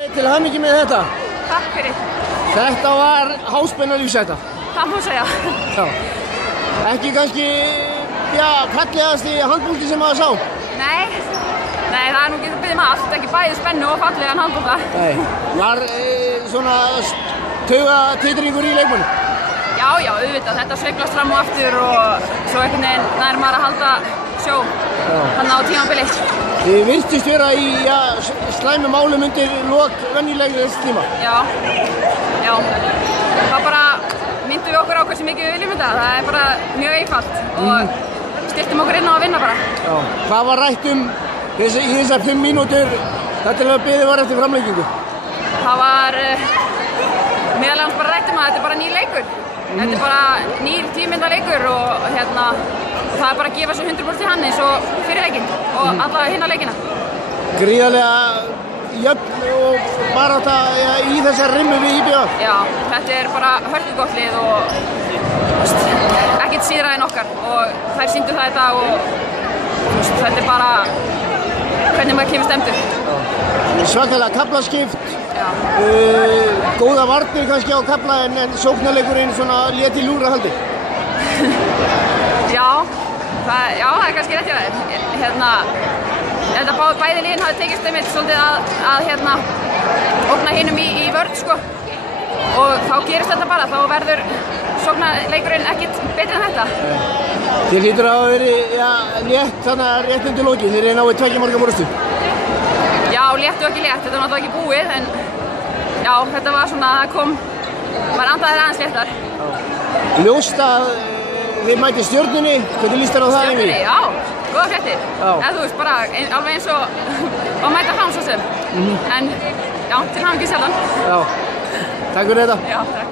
Til hamingju með þetta. Takk fyrir. Þetta var háspenna lífsæta. Það má segja. Já. Ekki kannski, fallegasti handbolti sem maður sá? Nei, það er nú ekki að biðja allt, ekki bæði spennu og fallegan handbolta. Nei. Var svona taugatitringur í leikmanni? Já, auðvitað. Þetta sveiflast fram og aftur og svo einhvern veginn nær maður að halda sjó hann á tímabili. Þið virtist vera í slæmum málum undir lok venjulegri tíma. Já. Það bara myndum við okkur á hversu mikið við viljum þetta. Það er bara mjög einfalt og styrktum okkur inn á að vinna bara. Já. Hvað var rætt í þessar 5 mínútur þar til að beðið var eftir framlengingu? Það var meðal annars bara rætt að þetta er bara nýr leikur. Þetta er bara nýr 10 mínútna leikur og það er bara að gefa sér 100% í hann eins og fyrir leikinn og alla hinna leikina. Gríðarlega jöfn og barátta í þessar rimmu við IBF. Já, þetta er bara hörkugott lið og ekkert síðra en okkar og þær sýndu það í dag og þetta er bara hvernig maður kemur stemdur. Svakalega kaflaskipt, góða varnir kannski á kafla en sóknarleikurinn svona lét í lúra haldi. Já, það er kannski rétt hjá þér. Þetta bæði liðin hafði tekist einmitt svolítið að ógna hinum í vörn sko. Og þá gerist þetta bara, þá verður sóknarleikurinn ekkert betri en þetta. Þið hlýtur að hafa verið létt þannig að rétt undir lokin, þið náðu 2 marka morustu. Já, létt og ekki létt, þetta var náttúrulega ekki búið en já, þetta var svona, maður andaði aðeins léttar. Ljóst að þið mæti Stjörnunni, hvernig líst þér á það? Stjörnunni, já, góða fréttir. Eða þú veist, bara alveg eins og að mæta Fram svo sem. En já, til hamingju sjaldan. Já, takk fyrir þetta. Já, takk.